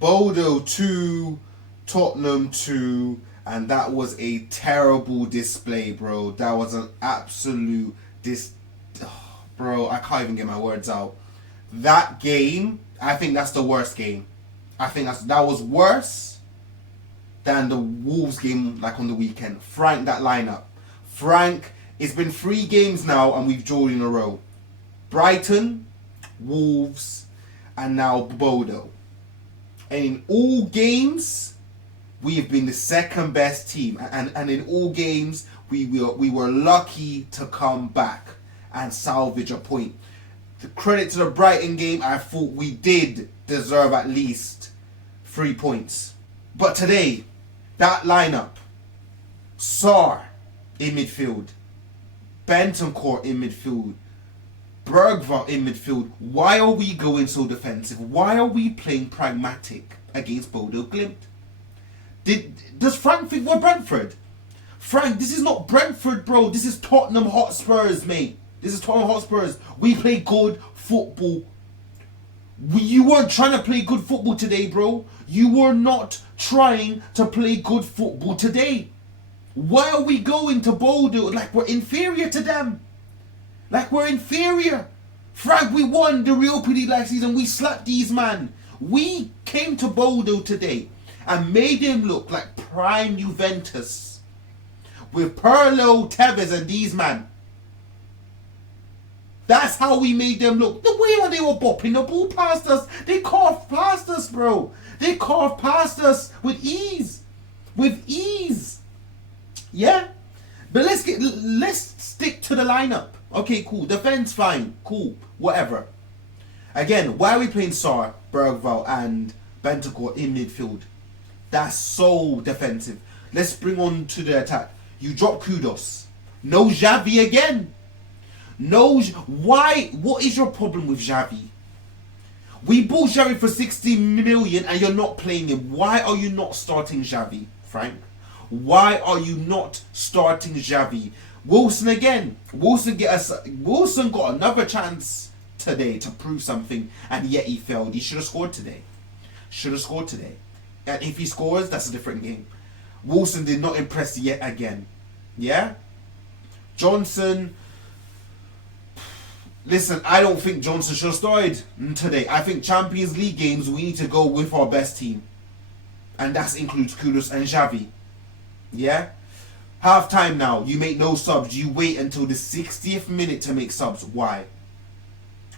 Bodo 2, Tottenham 2, and that was a terrible display, bro. That was an absolute bro, I can't even get my words out. That game, I think that's the worst game. I think that was worse than the Wolves game like on the weekend. Frank, that lineup. Frank, it's been 3 games now and we've drawn in a row. Brighton, Wolves, and now Bodo. And in all games, we have been the second best team. And in all games, we were lucky to come back and salvage a point. The credit to the Brighton game, I thought we did deserve at least 3 points. But today, that lineup, Sarr in midfield, Bentancur in midfield, Bergvall in midfield. Why are we going so defensive? Why are we playing pragmatic against Bodo Glimt? Does Frank think we're Brentford? Frank, this is not Brentford, bro. This is Tottenham Hotspurs, mate. This is Tottenham Hotspurs. We play good football. You weren't trying to play good football today, bro. You were not trying to play good football today. Why are we going to Bodo like we're inferior to them? Like we're inferior. Frank, we won the Real League last season. We slapped these man. We came to Bodo today and made them look like prime Juventus with Pirlo, Tevez and these man. That's how we made them look. The way they were bopping the ball past us. They carved past us, bro. They carved past us with ease. With ease. Yeah? But let's stick to the lineup. Okay, cool. Defense, fine. Cool. Whatever. Again, why are we playing Sarr, Bergvall and Bentancur in midfield? That's so defensive. Let's bring on to the attack. You drop Kudos. No Xavi again. No. Why? What is your problem with Xavi? We bought Xavi for 60 million and you're not playing him. Why are you not starting Xavi, Frank? Why are you not starting Xavi? Wilson again. Wilson got another chance today to prove something and yet he failed. He should have scored today. And if he scores, that's a different game. Wilson did not impress yet again. Yeah? Johnson. Listen, I don't think Johnson should have started today. I think Champions League games, we need to go with our best team. And that includes Kudus and Xavi. Yeah? Half time now. You make no subs. You wait until the 60th minute to make subs. Why?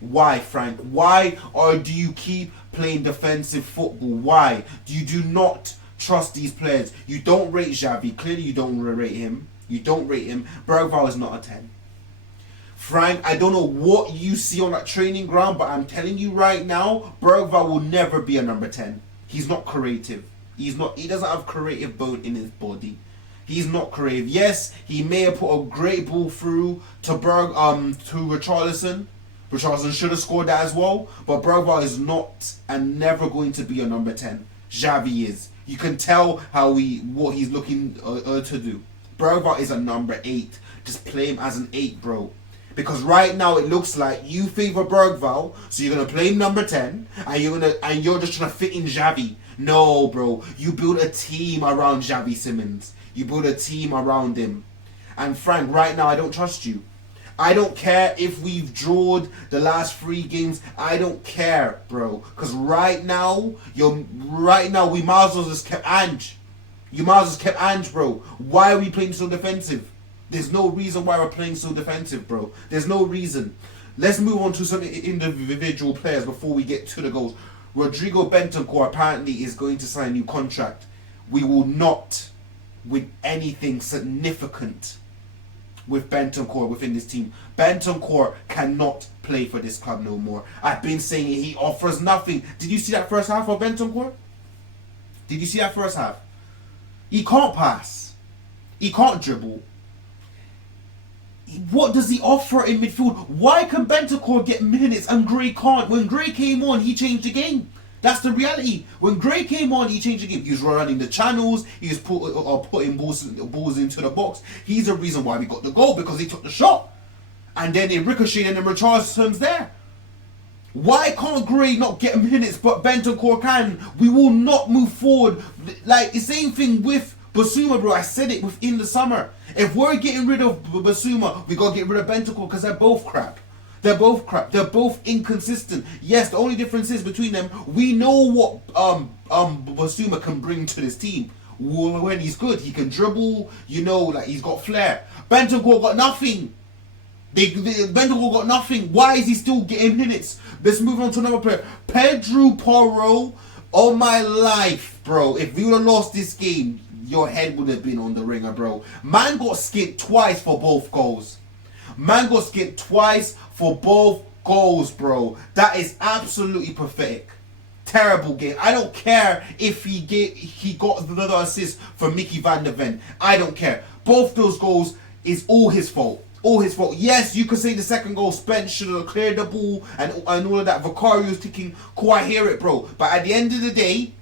Why, Frank? Why? Or do you keep playing defensive football? Why? You do not trust these players. You don't rate Xavi. Clearly you don't rate him. Bergvall is not a 10. Frank, I don't know what you see on that training ground, but I'm telling you right now, Bergvall will never be a number 10. He's not creative. He doesn't have creative bone in his body. He's not creative. Yes, he may have put a great ball through to Richarlison. Richarlison should have scored that as well, but Bergvall is not and never going to be a number 10. Xavi is. You can tell what he's looking to do. Bergvall is a number 8. Just play him as an 8, bro. Because right now it looks like you favor Bergvall, so you're gonna play him number 10, and you're just trying to fit in Xavi. No, bro. You build a team around Xavi Simons. You build a team around him. And Frank, right now I don't trust you. I don't care if we've drawn the last 3 games. I don't care, bro. Because right now we might as well just kept Ange. You might as well just kept Ange, bro. Why are we playing so defensive? There's no reason why we're playing so defensive, bro. There's no reason. Let's move on to some individual players before we get to the goals. Rodrigo Bentancur apparently is going to sign a new contract. We will not win anything significant with Bentancur within this team. Bentancur cannot play for this club no more. I've been saying it, he offers nothing. Did you see that first half of Bentancur? Did you see that first half? He can't pass. He can't dribble. What does he offer in midfield? Why can Bentancur get minutes and Gray can't? When Gray came on, he changed the game. That's the reality. When Gray came on, he changed the game. He was running the channels. He was putting balls into the box. He's the reason why we got the goal, because he took the shot. And then it ricocheted and then Richarlison's there. Why can't Gray not get minutes but Bentancur can? We will not move forward. Like, the same thing with Basuma, bro. I said it within the summer. If we're getting rid of Basuma, we gotta get rid of Bentancur because they're both crap. They're both crap. They're both inconsistent. Yes, the only difference is between them, we know what Basuma can bring to this team. When he's good, he can dribble, you know, like he's got flair. Bentancur got nothing. Bentancur got nothing. Why is he still getting minutes? Let's move on to another player. Pedro Porro. Oh my life, bro. If we would have lost this game, your head would have been on the ringer, bro. Man got skipped twice for both goals. Man got skipped twice for both goals, bro. That is absolutely pathetic. Terrible game. I don't care if he got the assist for Mickey van der Ven. I don't care. Both those goals is all his fault. All his fault. Yes, you could say the second goal, Spence should have cleared the ball and all of that. Vicario's ticking. Cool, I hear it, bro. But at the end of the day,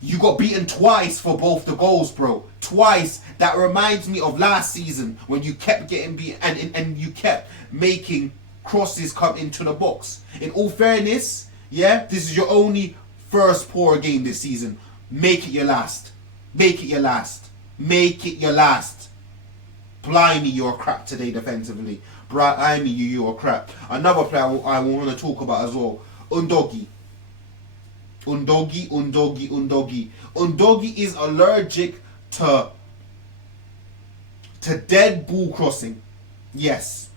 you got beaten twice for both the goals, bro. Twice. That reminds me of last season when you kept getting beaten and you kept making crosses come into the box. In all fairness, yeah, this is your only first poor game this season. Make it your last. Make it your last. Make it your last. Blimey, you're crap today defensively. Blimey, you're crap. Another player I want to talk about as well. Undogi. Undogi is allergic to dead ball crossing. Yes.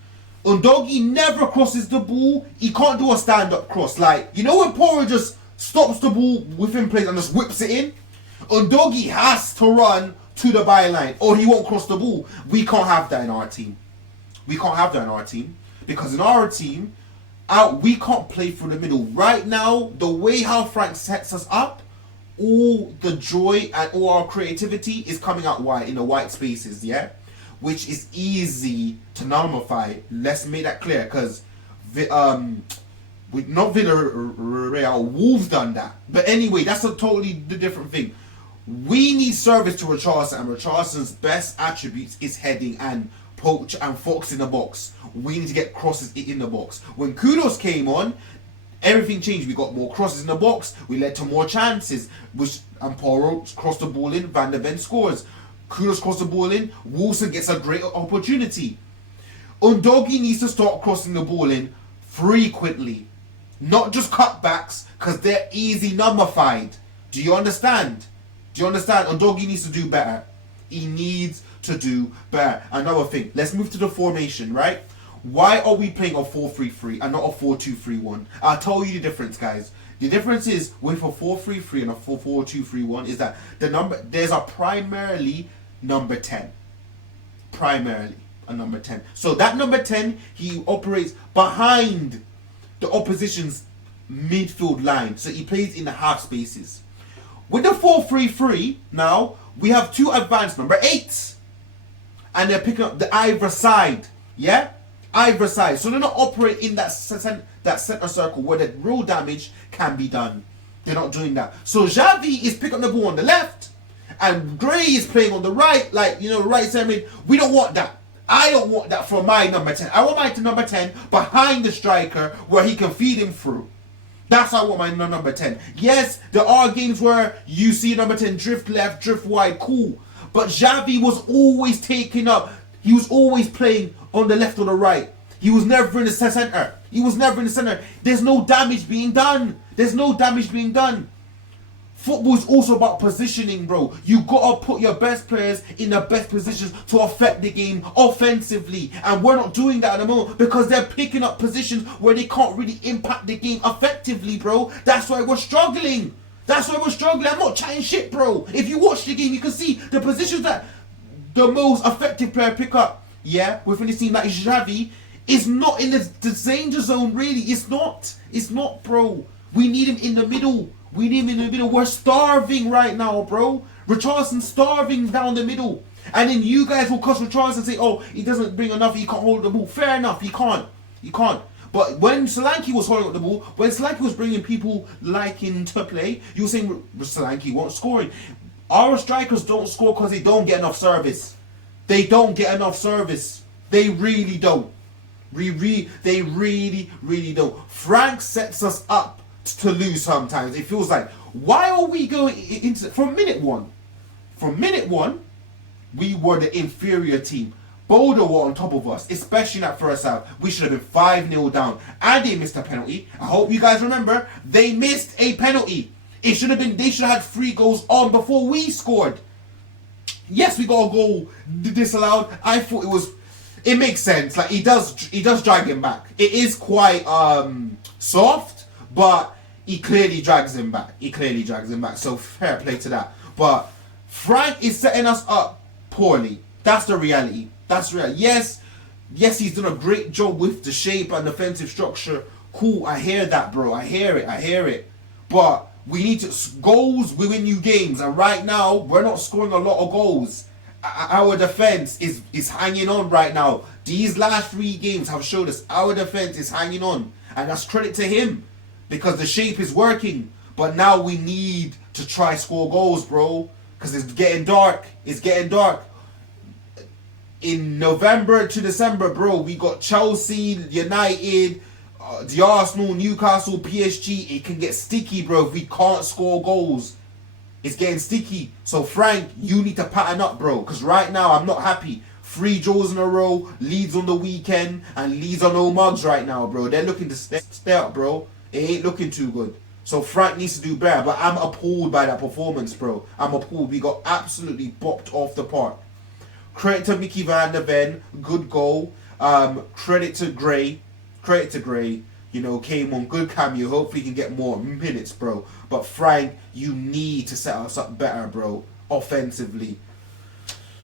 Undogi never crosses the ball. He can't do a stand-up cross. Like, you know when Porro just stops the ball within place and just whips it in? Undogi has to run to the byline or he won't cross the ball. We can't have that in our team. We can't have that in our team. Because in our team, we can't play through the middle. Right now, the way how Frank sets us up, all the joy and all our creativity is coming out wide in the white spaces, yeah? Which is easy to nullify. Let's make that clear, because with not Villarreal, Wolves done that. But anyway, that's a totally different thing. We need service to Richarlison, and Richarlison's best attributes is heading and poach and fox in the box. We need to get crosses in the box. When Kudos came on, everything changed. We got more crosses in the box. We led to more chances. And Porro crossed the ball in. Van der Ven scores. Kudos crossed the ball in. Wilson gets a great opportunity. Undogi needs to start crossing the ball in frequently. Not just cutbacks, because they're easy nullified. Do you understand? Do you understand? Undogi needs to do better. He needs to do better. Another thing, let's move to the formation, right? Why are we playing a 4-3-3 and not a 4-2-3-1? I'll tell you the difference, guys. The difference is with a 4-3-3 and a 4-2-3-1 is that there's a primarily number 10. Primarily a number 10. So that number 10, he operates behind the opposition's midfield line. So he plays in the half spaces. With the 4-3-3, now, we have two advanced number 8s. And they're picking up the either side. Yeah? Either side. So they're not operating in that center circle where the real damage can be done. They're not doing that. So Xavi is picking up the ball on the left. And Gray is playing on the right. Like, you know, right side. We don't want that. I don't want that for my number 10. I want my number 10 behind the striker where he can feed him through. That's how I want my number 10. Yes, there are games where you see number 10 drift left, drift wide, cool. But Xavi was always taking up. He was always playing on the left or the right. He was never in the center. He was never in the center. There's no damage being done. There's no damage being done. Football is also about positioning, bro. You gotta put your best players in the best positions to affect the game offensively. And we're not doing that at the moment because they're picking up positions where they can't really impact the game effectively, bro. That's why we're struggling. That's why we're struggling. I'm not chatting shit, bro. If you watch the game, you can see the positions that the most effective player pick up, yeah, within this team, like Xavi, is not in the danger zone, really. It's not. It's not, bro. We need him in the middle. We need him in the middle. We're starving right now, bro. Richarlison's starving down the middle. And then you guys will cuss Richarlison and say, oh, he doesn't bring enough, he can't hold the ball. Fair enough, he can't. He can't. But when Solanke was holding up the ball, when Solanke was bringing people like him to play, you were saying Solanke wasn't scoring. Our strikers don't score because they don't get enough service. They don't get enough service. They really don't. They really don't. Frank sets us up to lose sometimes. It feels like, why are we going into from minute one? From minute one, we were the inferior team. Bodo were on top of us, especially in that first half. We should have been 5-0 down. And they missed a penalty. I hope you guys remember. They missed a penalty. It should have been, they should have had 3 goals on before we scored. Yes, we got a goal disallowed. I thought it makes sense. Like, he does drag him back. It is quite soft, but he clearly drags him back. So fair play to that. But Frank is setting us up poorly. That's the reality. Yes, he's done a great job with the shape and defensive structure. Cool, I hear that, bro. I hear it. But we need goals. We win you games, and right now we're not scoring a lot of goals. Our defense is hanging on right now. These last 3 games have showed us our defense is hanging on, and that's credit to him because the shape is working. But now we need to try score goals, bro, because it's getting dark. In November to December, bro, we got Chelsea, United, the Arsenal, Newcastle, PSG. It can get sticky, bro, if we can't score goals. It's getting sticky. So, Frank, you need to pattern up, bro, because right now I'm not happy. 3 draws in a row, Leeds on the weekend, and Leeds on no mugs right now, bro. They're looking to stay up, bro. It ain't looking too good. So, Frank needs to do better, but I'm appalled by that performance, bro. I'm appalled. We got absolutely bopped off the park. Credit to Mickey van der Ven, good goal. Credit to Gray. You know, came on, good cameo. Hopefully he can get more minutes, bro. But Frank, you need to set us up better, bro, offensively.